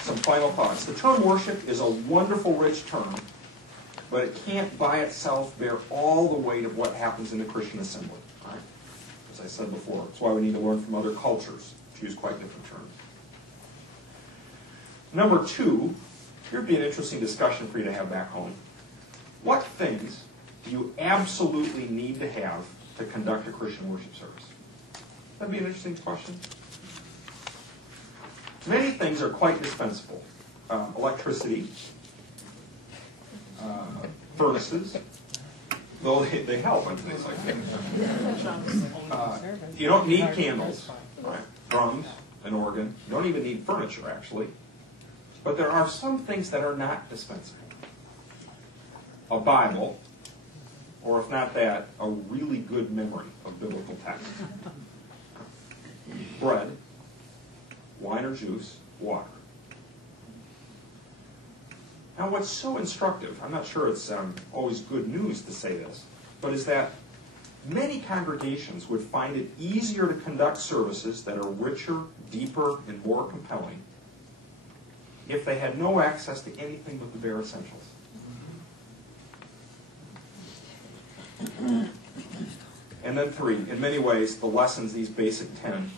some final thoughts. The term worship is a wonderful, rich term, but it can't by itself bear all the weight of what happens in the Christian assembly. Right? As I said before, that's why we need to learn from other cultures to use quite different terms. Number two, here would be an interesting discussion for you to have back home. What things do you absolutely need to have to conduct a Christian worship service? That'd be an interesting question. Many things are quite dispensable. Electricity, furnaces, though they help on things like that. You don't need candles, right? Drums, an organ. You don't even need furniture, actually. But there are some things that are not dispensable. A Bible, or if not that, a really good memory of biblical text. Bread, wine or juice, water. Now what's so instructive, I'm not sure it's always good news to say this, but is that many congregations would find it easier to conduct services that are richer, deeper, and more compelling if they had no access to anything but the bare essentials. And then three, in many ways, the lessons, these basic 10,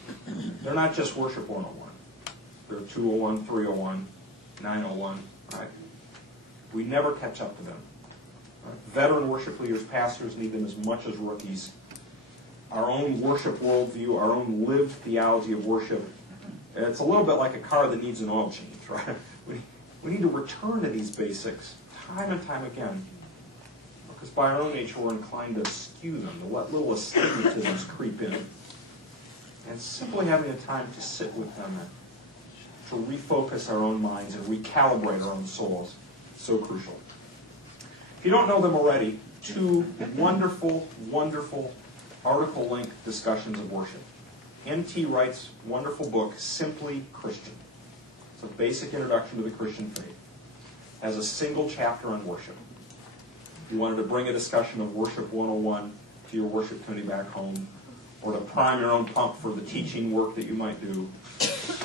they're not just Worship 101. They're 201, 301, 901, right? We never catch up to them. Right? Veteran worship leaders, pastors need them as much as rookies. Our own worship worldview, our own lived theology of worship, it's a little bit like a car that needs an oil change, right? We need to return to these basics time and time again. Because by our own nature, we're inclined to skew them, to let little astigmatisms creep in. And simply having the time to sit with them and to refocus our own minds and recalibrate our own souls is so crucial. If you don't know them already, two wonderful, wonderful article-length discussions of worship. N.T. Wright's wonderful book, Simply Christian. It's a basic introduction to the Christian faith. It has a single chapter on worship. If you wanted to bring a discussion of Worship 101 to your worship committee back home, or to prime your own pump for the teaching work that you might do,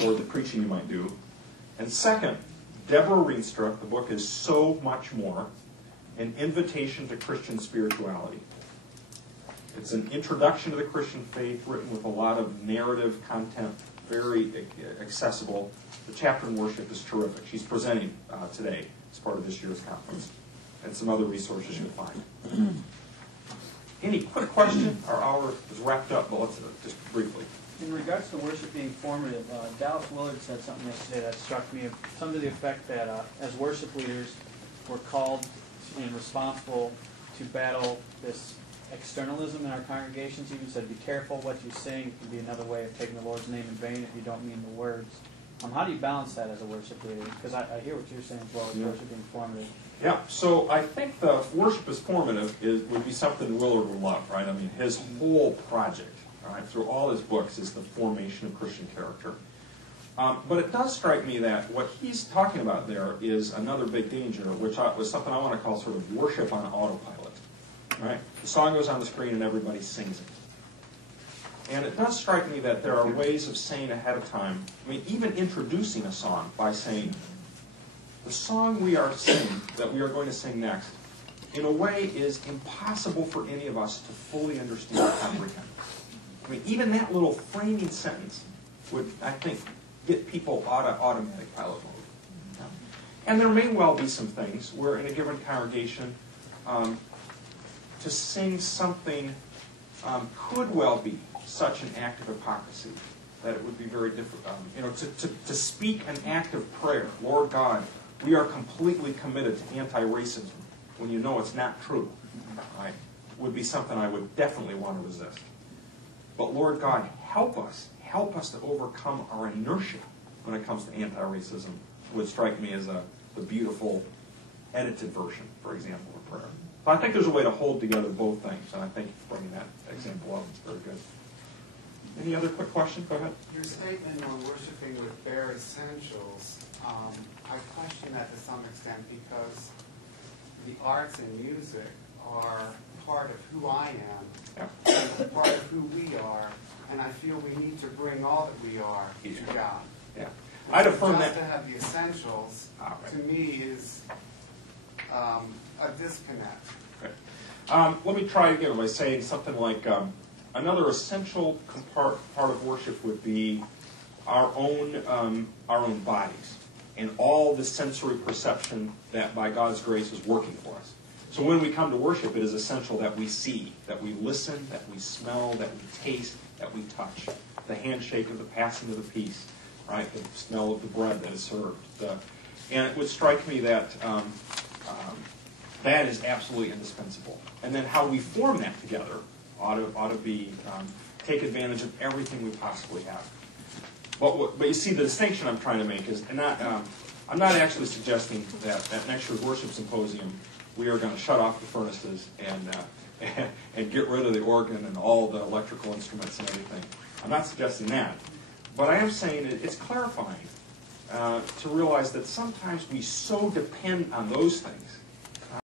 or the preaching you might do. And second, Deborah Rienstra, the book is So Much More, an invitation to Christian spirituality. It's an introduction to the Christian faith written with a lot of narrative content, very accessible. The chapter on worship is terrific. She's presenting today as part of this year's conference. And some other resources you'll find. Any quick question? Our hour is wrapped up, but let's just briefly. In regards to worship being formative, Dallas Willard said something yesterday that struck me, something to the effect that as worship leaders, we're called and responsible to battle this externalism in our congregations. He even said, be careful what you sing. It can be another way of taking the Lord's name in vain if you don't mean the words. How do you balance that as a worship leader? Because I hear what you're saying as well as worship being formative. Yeah, so I think the worship is formative would be something Willard would love, right? I mean, his whole project, all right, through all his books, is the formation of Christian character. But it does strike me that what he's talking about there is another big danger, which was something I want to call sort of worship on autopilot, right? The song goes on the screen and everybody sings it. And it does strike me that there are ways of saying ahead of time, I mean, even introducing a song by saying, the song we are singing, that we are going to sing next, in a way is impossible for any of us to fully understand or comprehend. I mean, even that little framing sentence would, I think, get people out of automatic pilot mode. And there may well be some things where in a given congregation, to sing something could well be such an act of hypocrisy that it would be very difficult. To speak an act of prayer, Lord God, we are completely committed to anti-racism, when you know it's not true, right, would be something I would definitely want to resist. But Lord God, help us to overcome our inertia when it comes to anti-racism, would strike me as the beautiful edited version, for example, of prayer. So I think there's a way to hold together both things, and I think bringing that example up is very good. Any other quick questions? Go ahead. Your statement on worshiping with bare essentials, I question that to some extent because the arts and music are part of who I am, and part of who we are, and I feel we need to bring all that we are to God. Yeah. I'd affirm Just that. to have the essentials, All right. to me, is a disconnect. Let me try again by saying something like another essential part of worship would be our own bodies and all the sensory perception that by God's grace is working for us. So when we come to worship, it is essential that we see, that we listen, that we smell, that we taste, that we touch. The handshake of the passing of the peace, right? The smell of the bread that is served. And it would strike me that that is absolutely indispensable. And then how we form that together ought to be take advantage of everything we possibly have. But you see, the distinction I'm trying to make is I'm not actually suggesting that at next year's worship symposium we are going to shut off the furnaces and get rid of the organ and all the electrical instruments and everything. I'm not suggesting that. But I am saying it's clarifying to realize that sometimes we so depend on those things